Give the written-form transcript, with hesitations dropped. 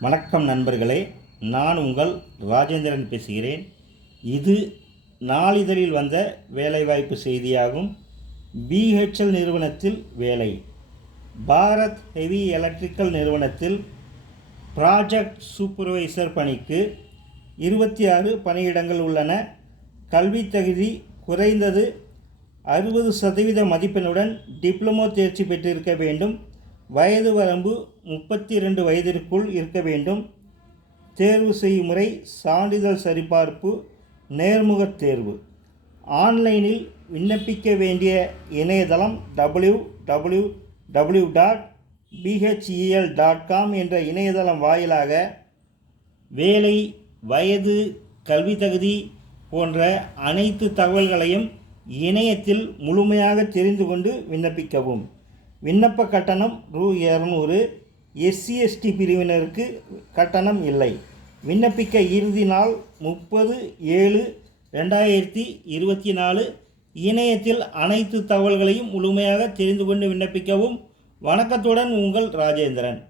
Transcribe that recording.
வணக்கம் நண்பர்களே, நான் உங்கள் ராஜேந்திரன் பேசுகிறேன். இது நாளிதழில் வந்த வேலைவாய்ப்பு செய்தியாகும். பிஹெச்எல் நிறுவனத்தில் வேலை. பாரத் ஹெவி எலக்ட்ரிக்கல் நிறுவனத்தில் ப்ராஜெக்ட் சூப்பர்வைசர் பணிக்கு 26 பணியிடங்கள் உள்ளன. கல்வி தகுதி குறைந்தது 60% மதிப்பெண்ணுடன் டிப்ளமோ தேர்ச்சி பெற்றிருக்க வேண்டும். வயது வரம்பு 32 வயதிற்குள் இருக்க வேண்டும். தேர்வு செய்யும் முறை சான்றிதழ் சரிபார்ப்பு, நேர்முகத் தேர்வு. ஆன்லைனில் விண்ணப்பிக்க வேண்டிய இணையதளம் www.bhel.com என்ற இணையதளம் வாயிலாக வேலை, வயது, கல்வி தகுதி போன்ற அனைத்து தகவல்களையும் இணையத்தில் முழுமையாக தெரிந்து கொண்டு விண்ணப்பிக்கவும். விண்ணப்ப கட்டணம் ரூ. 200. SC/ST பிரிவினருக்கு கட்டணம் இல்லை. விண்ணப்பிக்க இறுதி நாள் 30/7/2024. இணையத்தில் அனைத்து தகவல்களையும் முழுமையாக தெரிந்து கொண்டு விண்ணப்பிக்கவும். வணக்கத்துடன் உங்கள் ராஜேந்திரன்.